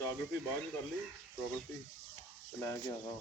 photography ਬਾਅਦ 'ਚ ਕਰ ਲਈ ਫੋਟੋਗ੍ਰਾਫੀ ਤੇ ਲੈ ਕੇ ਆਦਾ